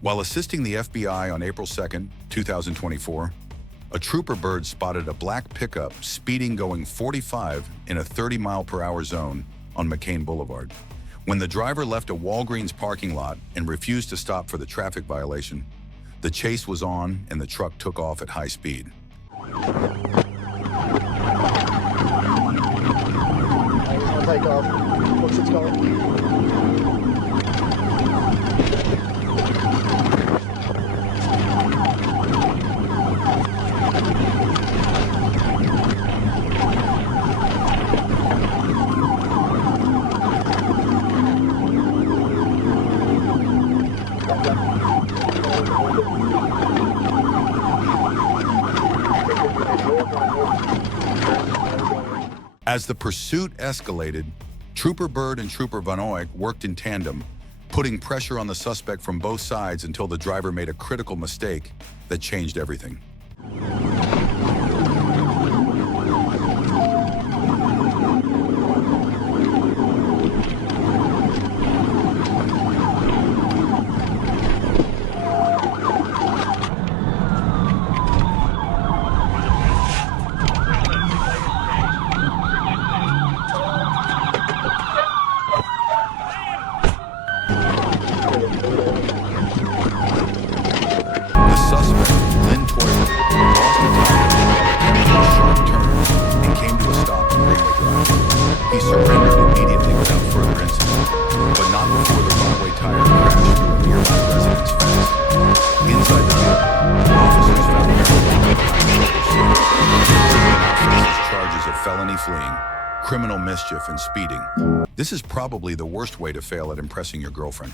While assisting the FBI on April 2nd, 2024, a trooper bird spotted a black pickup speeding going 45 in a 30-mile-per-hour zone on McCain Boulevard. When the driver left a Walgreens parking lot and refused to stop for the traffic violation, the chase was on and the truck took off at high speed. Take off. What's it going? As the pursuit escalated, Trooper Bird and Trooper Van Oyck worked in tandem, putting pressure on the suspect from both sides until the driver made a critical mistake that changed everything. He surrendered immediately without further incident, but not before the runaway tire crashed through a nearby residence fence. Inside the vehicle, officers found charges of felony fleeing, criminal mischief, and speeding. This is probably the worst way to fail at impressing your girlfriend.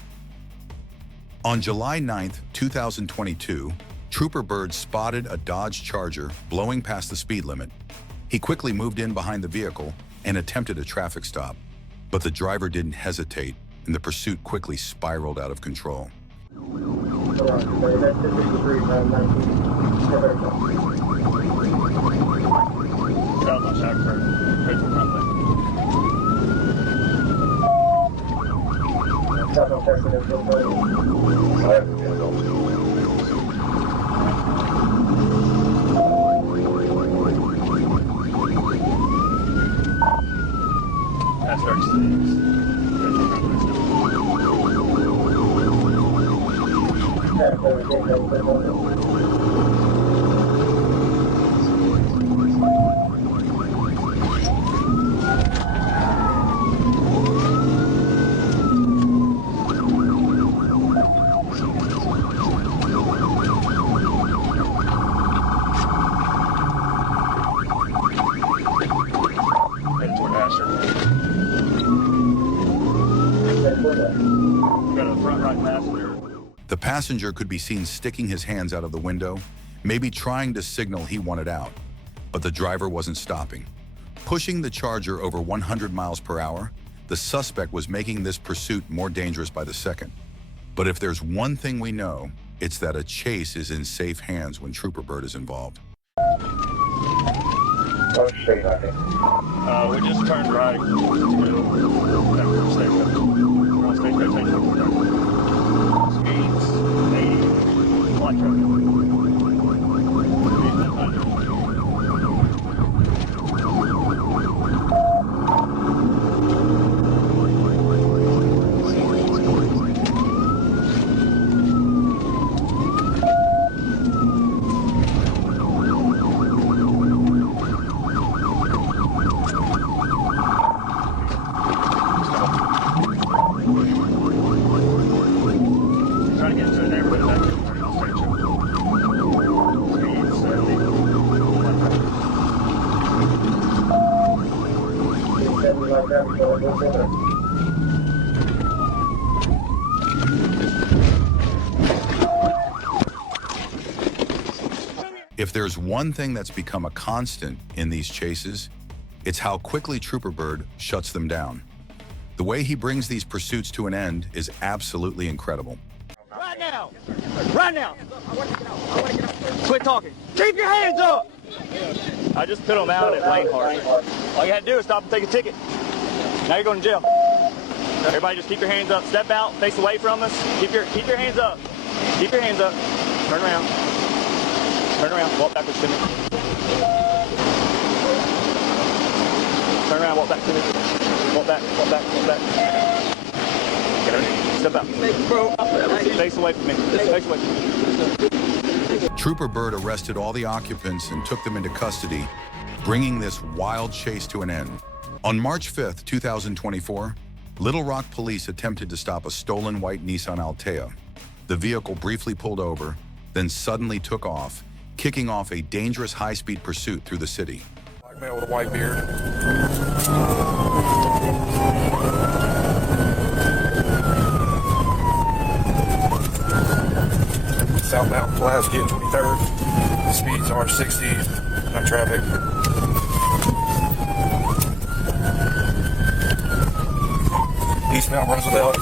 On July 9th, 2022, Trooper Bird spotted a Dodge Charger blowing past the speed limit. He quickly moved in behind the vehicle and attempted a traffic stop, but the driver didn't hesitate, and the pursuit quickly spiraled out of control. The passenger could be seen sticking his hands out of the window, maybe trying to signal he wanted out, but the driver wasn't stopping. Pushing the Charger over 100 miles per hour, the suspect was making this pursuit more dangerous by the second. But if there's one thing we know, it's that a chase is in safe hands when Trooper Bird is involved. We just turned right. Speeds 80. Light truck. If there's one thing that's become a constant in these chases, it's how quickly Trooper Bird shuts them down. The way he brings these pursuits to an end is absolutely incredible. Right now. Right now. Quit talking. Keep your hands up. I just put them out at lane hard. All you had to do is stop and take a ticket. Now you're going to jail. Everybody just keep your hands up. Step out, face away from us. Keep your hands up. Keep your hands up. Turn around. Turn around. Walk backwards to me. Turn around, walk back to me. Walk back, walk back, walk back. Get her. Step out. Face away from me. Face away from me. Trooper Bird arrested all the occupants and took them into custody, bringing this wild chase to an end. On March 5th, 2024, Little Rock police attempted to stop a stolen white Nissan Altea. The vehicle briefly pulled over, then suddenly took off, kicking off a dangerous high-speed pursuit through the city. Black male with a white beard. Southbound Pulaski at 23rd. The speeds are 60 on traffic. Eastbound Roosevelt.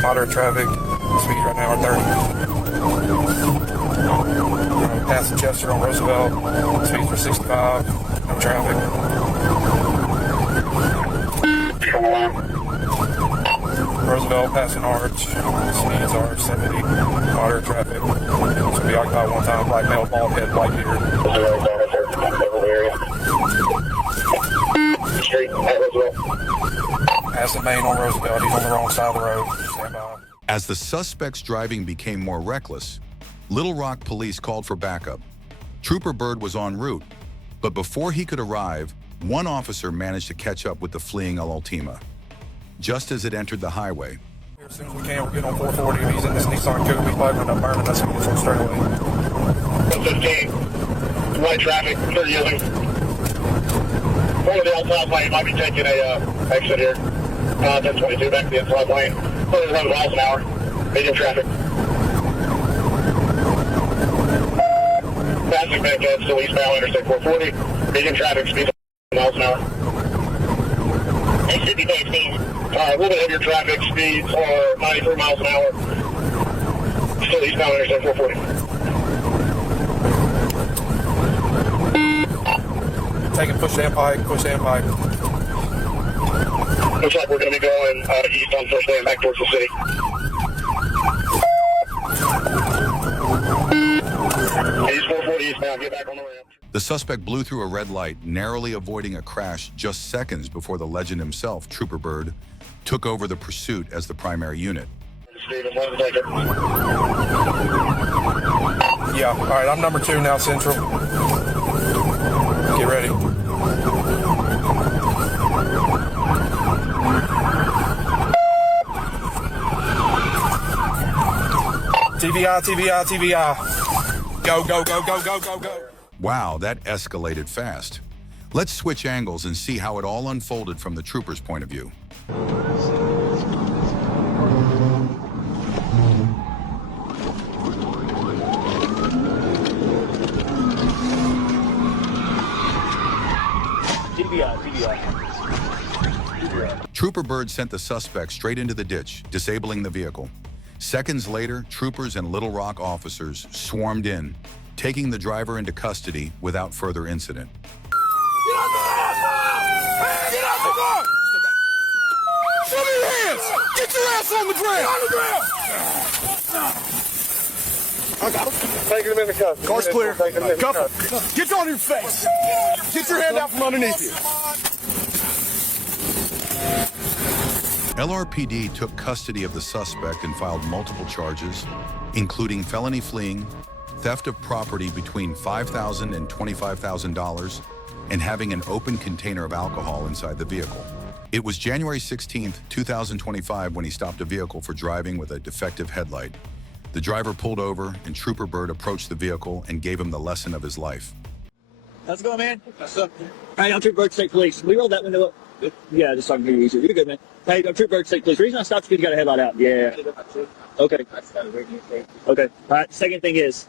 Moderate traffic. Speeds right now are 30. Passing Chester on Roosevelt. Speeds are 65. No traffic. Roosevelt passing Arch. Speeds are 70. Moderate traffic. This will be occupied one time. Black male, bald head, white beard. Street at Roosevelt. Passing Main on Roosevelt. He's on the wrong side of the road. Stand by. As the suspect's driving became more reckless, Little Rock police called for backup. Trooper Bird was en route, but before he could arrive, one officer managed to catch up with the fleeing Altima. Just as it entered the highway, As soon as we can, we'll get on 440. If he's in this Nissan Coupe, he's probably going to burn it. That's going to get straight away. 115, white traffic, 30 yielding. One of the outside lane might be taking a exit here. 1022 back to the inside lane. 100 miles an hour. Medium traffic. Passing back head, still eastbound, interstate 440. Medium traffic, speed miles an hour. It should be base speed. A little bit heavier traffic, speeds are 93 miles an hour. Still eastbound, interstate 440. Taking push and pike, push and pike. Looks like we're going to be going east on First Lane back towards the city. East 440 eastbound, get back on the ramp. the suspect blew through a red light, narrowly avoiding a crash just seconds before the legend himself, Trooper Bird, took over the pursuit as the primary unit. Steven, one second. Yeah, all right, I'm number 2 now, Central. Get ready. TVI, TVI, TVI. Go, go, go, go, go, go, go. Wow, that escalated fast. Let's switch angles and see how it all unfolded from the trooper's point of view. Trooper Bird sent the suspect straight into the ditch, disabling the vehicle. Seconds later, troopers and Little Rock officers swarmed in, taking the driver into custody without further incident. Get out the car! Get out the car! Show me your hands! Get your ass on the ground! On the ground! Taking him in the cuff. Car's clear. Cuff him. Get on your face. Get your hand out from underneath you. LRPD took custody of the suspect and filed multiple charges, including felony fleeing, theft of property between $5,000 and $25,000, and having an open container of alcohol inside the vehicle. It was January 16, 2025 when he stopped a vehicle for driving with a defective headlight. The driver pulled over and Trooper Bird approached the vehicle and gave him the lesson of his life. How's it going, man? What's up? Hey, I'm Trooper Bird, State Police. We rolled that window up. Yeah, just so I can hear you easier. You're good, man. Hey, I'm Trooper Bird, State Police. The reason I stopped is because you got a headlight out. Yeah. Okay. Okay. All right. Second thing is,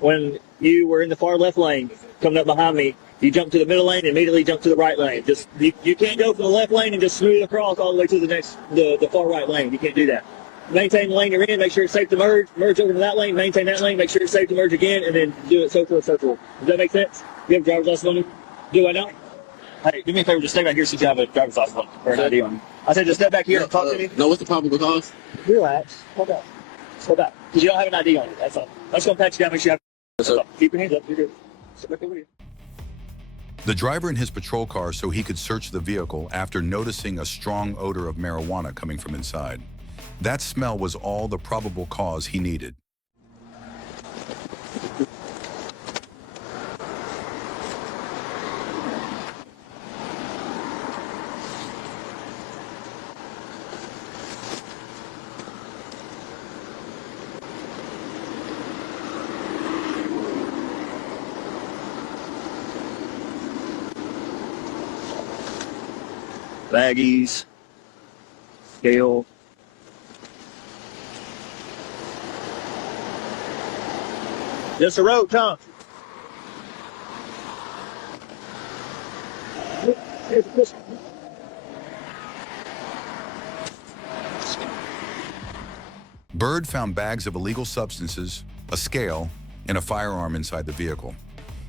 when you were in the far left lane, coming up behind me, you jumped to the middle lane and immediately jumped to the right lane. You can't go from the left lane and just smooth across all the way to the far right lane. You can't do that. Maintain the lane you're in, make sure it's safe to merge. Merge over to that lane, maintain that lane, make sure it's safe to merge again, and then do it so forth, so forth. Does that make sense? You have a driver's license on you? Do I now? Hey, do me a favor, just stay back here since you have a driver's license on you, or an ID on you. I said just step back here and talk to me. No, what's the probable cause? Relax. Hold back. Hold back. Because you don't have an ID on you, that's all. I'm just going to pat you down, make sure you have. Yes, sir. Keep your hands up, you're good. Sit back over here. The driver in his patrol car so he could search the vehicle after noticing a strong odor of marijuana coming from inside. That smell was all the probable cause he needed. Baggies, scale. Just a road, Tom. Bird found bags of illegal substances, a scale, and a firearm inside the vehicle.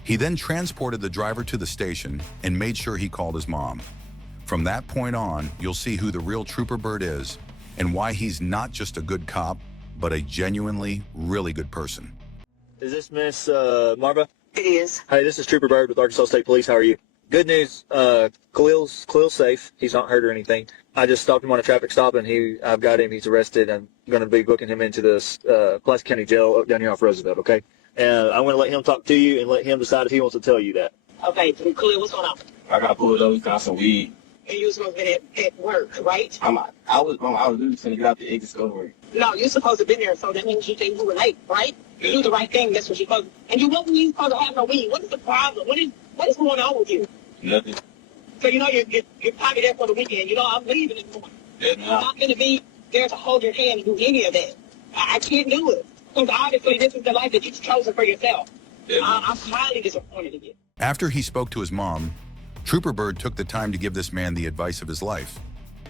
He then transported the driver to the station and made sure he called his mom. From that point on, you'll see who the real Trooper Bird is and why he's not just a good cop, but a genuinely really good person. Is this Miss Marva? It is. Hey, this is Trooper Bird with Arkansas State Police. How are you? Good news. Khalil's safe. He's not hurt or anything. I just stopped him on a traffic stop, and I've got him. He's arrested. I'm going to be booking him into the Pulaski County Jail down here off Roosevelt. Okay. And I'm going to let him talk to you and let him decide if he wants to tell you that. Okay, Khalil, what's going on? I got pulled over, got some weed. And you were supposed to be at work, right? I was literally trying to get out the exit over. No, you're supposed to be there, so that means you think you were late, right? You do the right thing, that's what you're supposed to. And you wasn't even supposed to have no weed. What is the problem? What is going on with you? Nothing. So you know you're probably there for the weekend. You know, I'm leaving this morning. Yeah, I'm not going to be there to hold your hand and do any of that. I can't do it. Because obviously this is the life that you've chosen for yourself. Yeah. I'm highly disappointed in you. After he spoke to his mom, Trooper Bird took the time to give this man the advice of his life.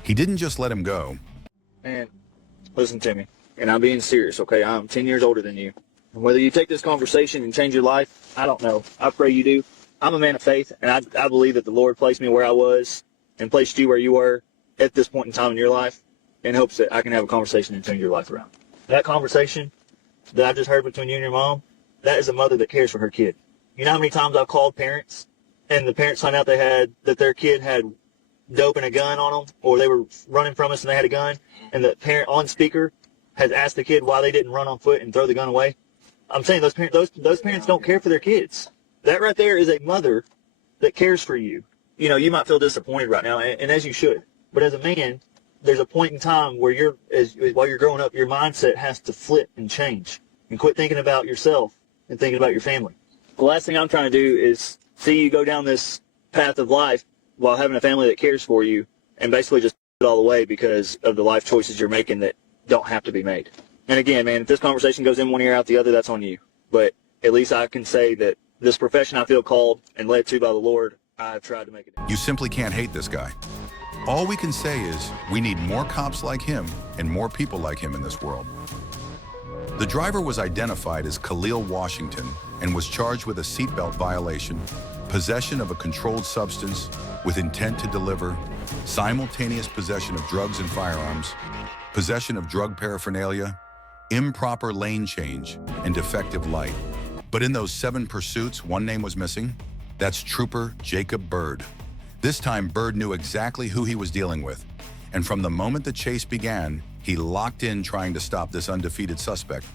He didn't just let him go. Man, listen to me. And I'm being serious, okay? I'm 10 years older than you. And whether you take this conversation and change your life, I don't know. I pray you do. I'm a man of faith, and I believe that the Lord placed me where I was and placed you where you were at this point in time in your life in hopes that I can have a conversation and turn your life around. That conversation that I just heard between you and your mom, that is a mother that cares for her kid. You know how many times I've called parents and the parents found out that their kid had dope and a gun on them, or they were running from us and they had a gun, and the parent on speaker has asked the kid why they didn't run on foot and throw the gun away? I'm saying those parents don't care for their kids. That right there is a mother that cares for you. You know, you might feel disappointed right now, and as you should. But as a man, there's a point in time where while you're growing up, your mindset has to flip and change and quit thinking about yourself and thinking about your family. The last thing I'm trying to do is see you go down this path of life while having a family that cares for you and basically just put it all away because of the life choices you're making that don't have to be made. And again, man, if this conversation goes in one ear out the other, that's on you. But at least I can say that this profession I feel called and led to by the Lord, I've tried to make it. You simply can't hate this guy. All we can say is we need more cops like him and more people like him in this world. The driver was identified as Khalil Washington and was charged with a seatbelt violation, possession of a controlled substance with intent to deliver, simultaneous possession of drugs and firearms, possession of drug paraphernalia, improper lane change, and defective light. But in those 7 pursuits, one name was missing. That's Trooper Jacob Bird. This time, Bird knew exactly who he was dealing with. And from the moment the chase began, he locked in trying to stop this undefeated suspect.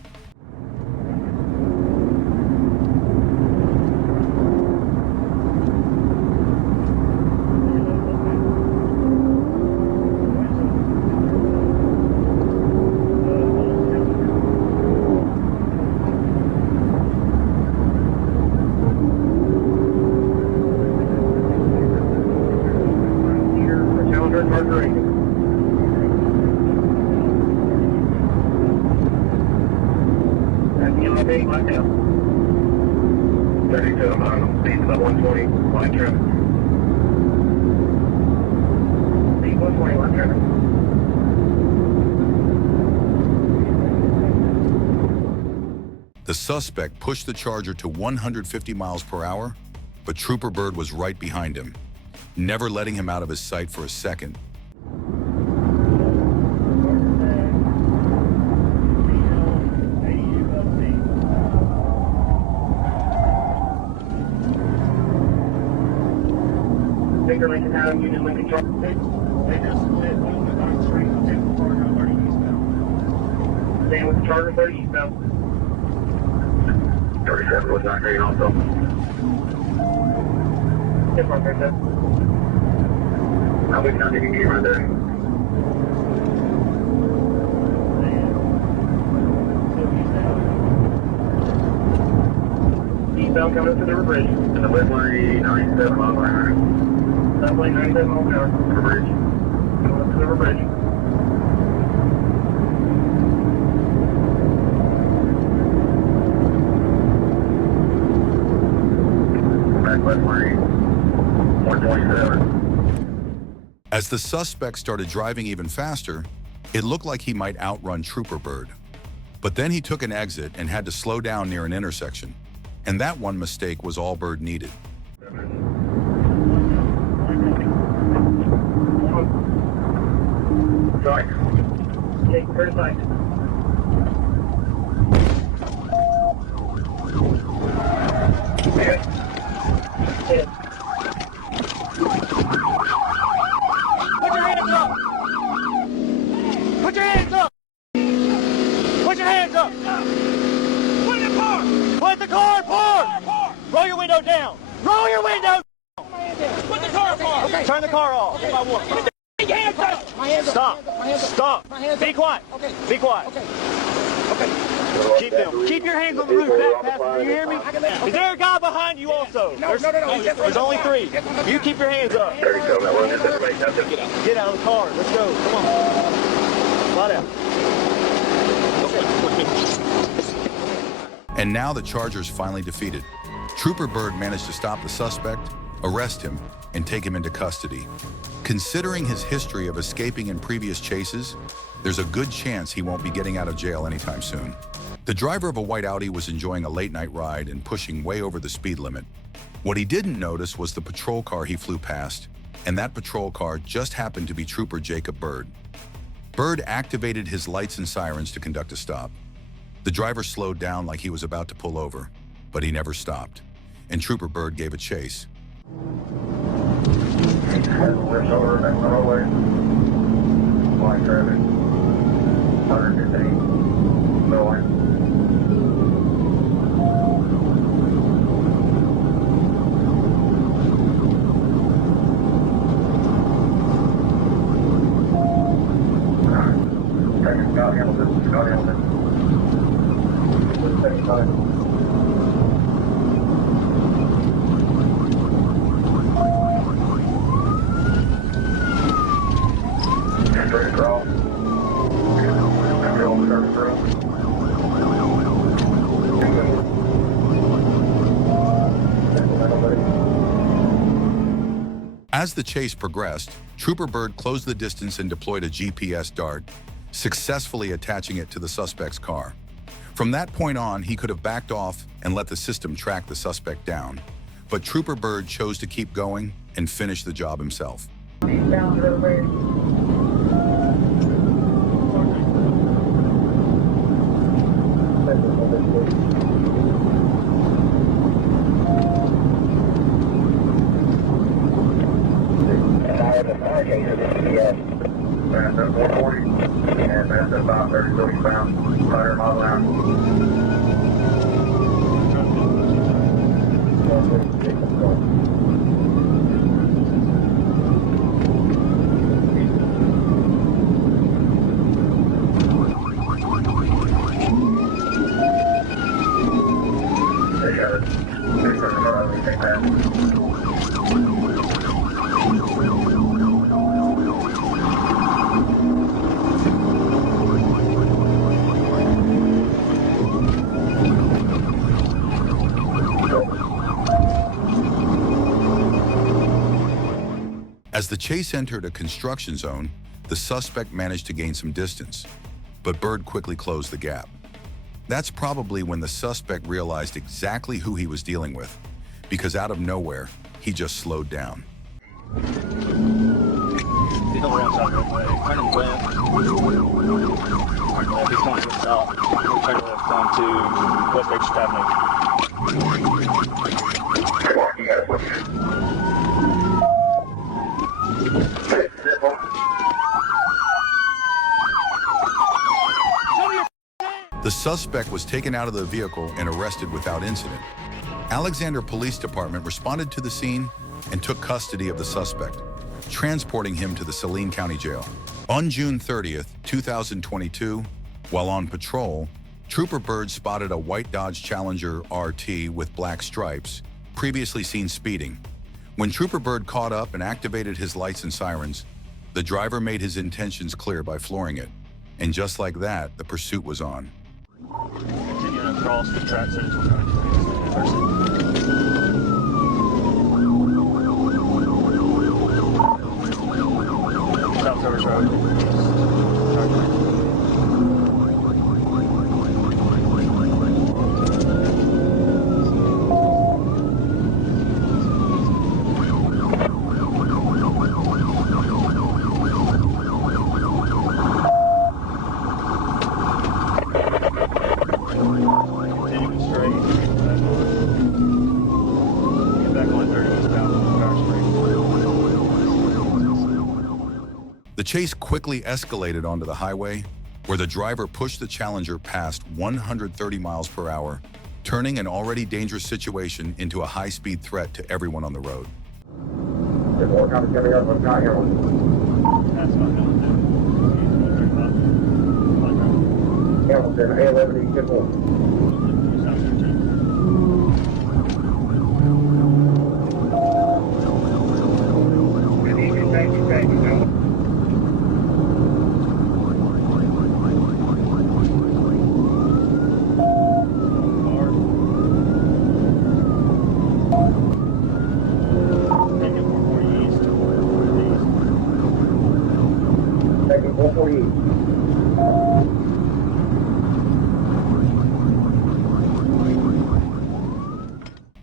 The suspect pushed the Charger to 150 miles per hour, but Trooper Bird was right behind him, never letting him out of his sight for a second. Victor Lincoln Town, Union Lincoln Truck. They just split on the 9th Street, 10 Charger 30 eastbound. Staying with the Charger 30 eastbound. 37 was not great also. Yes, my friend, sir. I'll be down to you right there. Eastbound coming to the river bridge. And the west line 97 miles per hour. That lane 97 miles an hour. River bridge. Coming up to the river bridge. Back west line 127. As the suspect started driving even faster, it looked like he might outrun Trooper Bird. But then he took an exit and had to slow down near an intersection. And that one mistake was all Bird needed. Sorry. Take 35. Okay. Yeah. Put your hands up! Put your hands up! Put your hands up! Put in the car! Put the car in park! Roll your window down! Roll your window! Put the car in park! Okay. Turn the car off. Okay. Put your hands up! Stop! Stop! Be quiet! Okay. Be quiet! Okay. Okay. Keep them. Keep your hands on the roof, back passenger. You hear me? Is there a guy behind you also? No. There's only 3. You keep your hands up. 37, that wasn't this way. Get out of the car. Let's go. Come on. Slide out. And now the Charger's finally defeated. Trooper Bird managed to stop the suspect, arrest him, and take him into custody. Considering his history of escaping in previous chases, there's a good chance he won't be getting out of jail anytime soon. The driver of a white Audi was enjoying a late-night ride and pushing way over the speed limit. What he didn't notice was the patrol car he flew past, and that patrol car just happened to be Trooper Jacob Bird. Bird activated his lights and sirens to conduct a stop. The driver slowed down like he was about to pull over, but he never stopped, and Trooper Bird gave a chase. Over next roadway. Line traffic. 115. No line. Scott Hamilton. Second time. Straight across. After all the service road. As the chase progressed, Trooper Bird closed the distance and deployed a GPS dart, successfully attaching it to the suspect's car. From that point on, he could have backed off and let the system track the suspect down. But Trooper Bird chose to keep going and finish the job himself. Down the roadway. Fast up 440 and fast up about 30 pounds, 100 miles an hour. They got it. They're starting to go out of the same path. As the chase entered a construction zone, the suspect managed to gain some distance, but Bird quickly closed the gap. That's probably when the suspect realized exactly who he was dealing with, because out of nowhere, he just slowed down. He's on the wrong side of the way. Turning left. Turning left. He's coming to the south. We'll turn left onto West Extra Avenue. The suspect was taken out of the vehicle and arrested without incident. Alexander Police Department responded to the scene and took custody of the suspect, transporting him to the Saline County Jail. On June 30th, 2022, while on patrol, Trooper Bird spotted a white Dodge Challenger RT with black stripes, previously seen speeding. When Trooper Bird caught up and activated his lights and sirens, the driver made his intentions clear by flooring it. And just like that, the pursuit was on. Continuing across the tracks that we're going to South Service Road. The chase quickly escalated onto the highway, where the driver pushed the Challenger past 130 miles per hour, turning an already dangerous situation into a high-speed threat to everyone on the road. That's not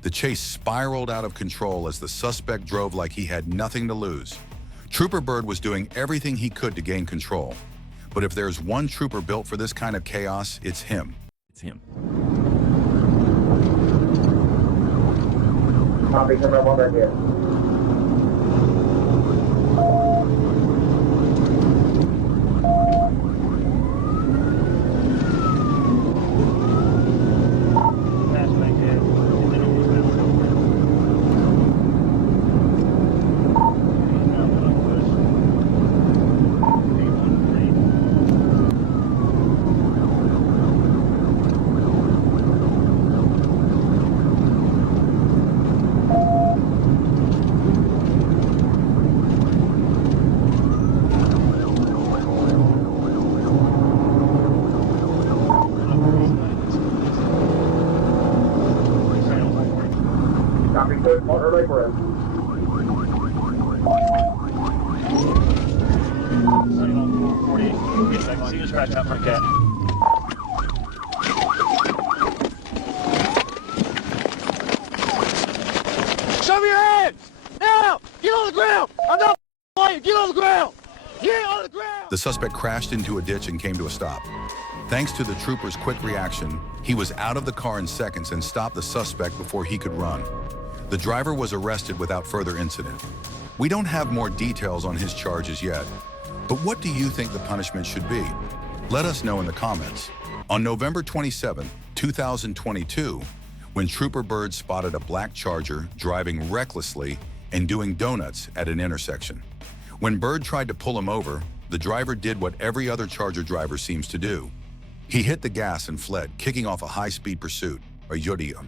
The chase spiraled out of control as the suspect drove like he had nothing to lose. Trooper Bird was doing everything he could to gain control. But if there's one trooper built for this kind of chaos, it's him. It's him. Copy, come up on that here. Show me your hands! Now! Get on the ground! I'm not playing! Get on the ground! Get on the ground! The suspect crashed into a ditch and came to a stop. Thanks to the trooper's quick reaction, he was out of the car in seconds and stopped the suspect before he could run. The driver was arrested without further incident. We don't have more details on his charges yet, but what do you think the punishment should be? Let us know in the comments. On November 27, 2022, when Trooper Bird spotted a black Charger driving recklessly and doing donuts at an intersection. When Bird tried to pull him over, the driver did what every other Charger driver seems to do. He hit the gas and fled, kicking off a high-speed pursuit, or Yodia.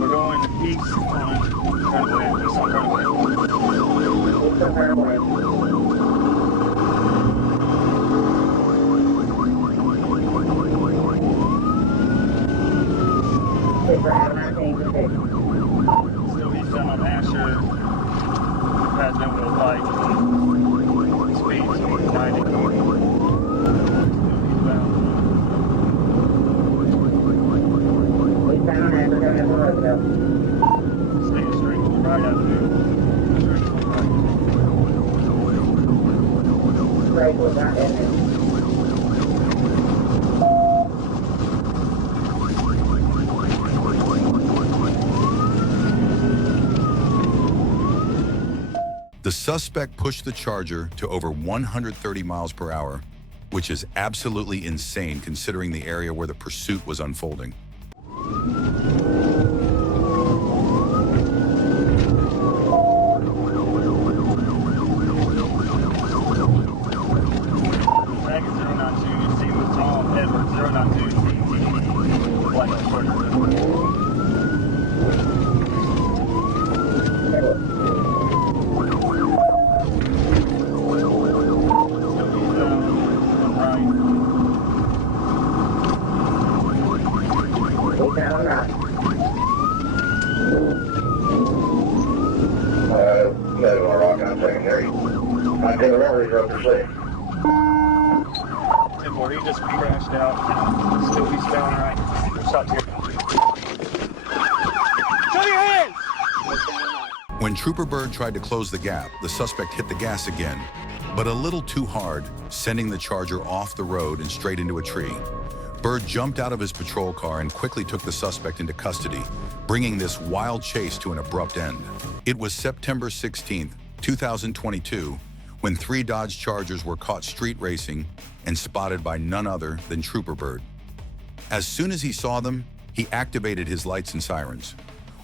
We're going east on Turn East on Still eastbound on Asher. Has been with light. Speed 90. Still eastbound. Stay straight, right out of the middle. Right, well, not in it. The suspect pushed the Charger to over 130 miles per hour, which is absolutely insane considering the area where the pursuit was unfolding. He just crashed out. Still he's down right. Shot to your show your hands! When Trooper Bird tried to close the gap, the suspect hit the gas again, but a little too hard, sending the Charger off the road and straight into a tree. Bird jumped out of his patrol car and quickly took the suspect into custody, bringing this wild chase to an abrupt end. It was September 16th, 2022, when 3 Dodge Chargers were caught street racing and spotted by none other than Trooper Bird. As soon as he saw them, he activated his lights and sirens.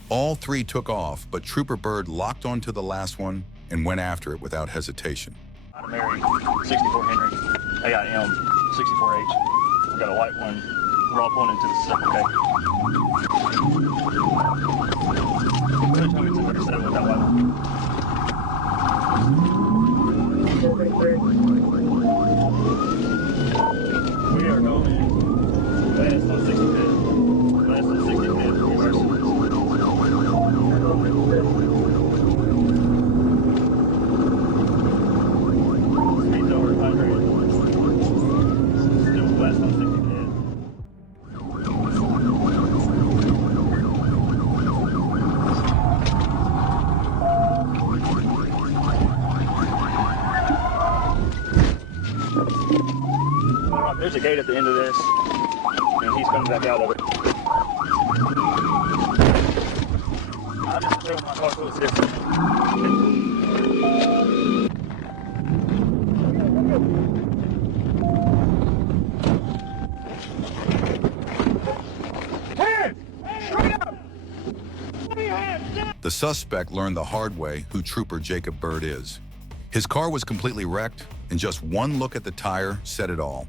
All 3 took off, but Trooper Bird locked onto the last one and went after it without hesitation. Mary, 64 Henry, AIM, 64H. We got a white one. We're all pulling into the second, okay? Tell me it's intercepted with that white one. We are going west on 65th. West on 65th. Speed's over 100. Still west on 65th. There's a gate at the end of this, and he's coming back out of it. I just feel my car was different. Hands! Straight up! The suspect learned the hard way who Trooper Jacob Bird is. His car was completely wrecked, and just one look at the tire said it all.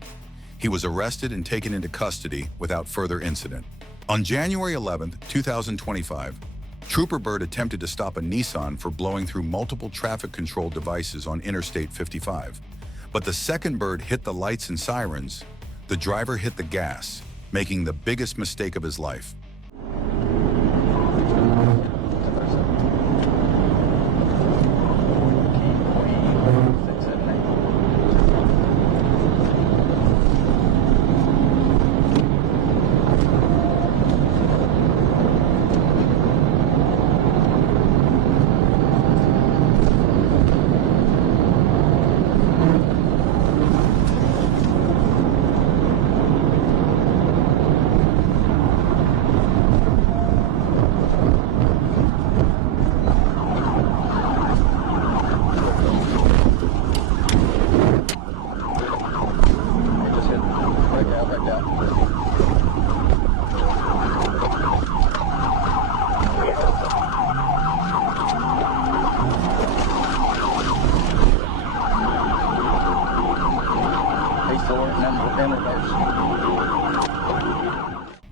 He was arrested and taken into custody without further incident. On January 11th, 2025, Trooper Bird attempted to stop a Nissan for blowing through multiple traffic control devices on Interstate 55. But the second Bird hit the lights and sirens, the driver hit the gas, making the biggest mistake of his life.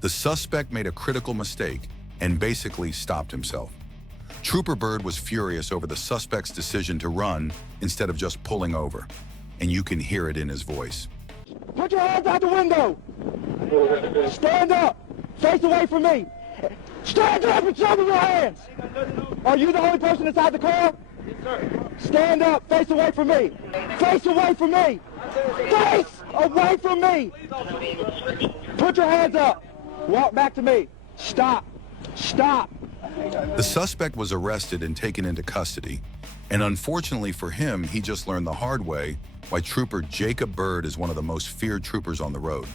The suspect made a critical mistake and basically stopped himself. Trooper Bird was furious over the suspect's decision to run instead of just pulling over, and you can hear it in his voice. Put your hands out the window! Stand up! Face away from me! Stand up and show me your hands! Are you the only person inside the car? Yes, sir. Stand up! Face away from me! Face away from me! Face away from me! Put your hands up! Walk back to me. Stop. Stop. The suspect was arrested and taken into custody. And unfortunately for him, he just learned the hard way why Trooper Jacob Bird is one of the most feared troopers on the road.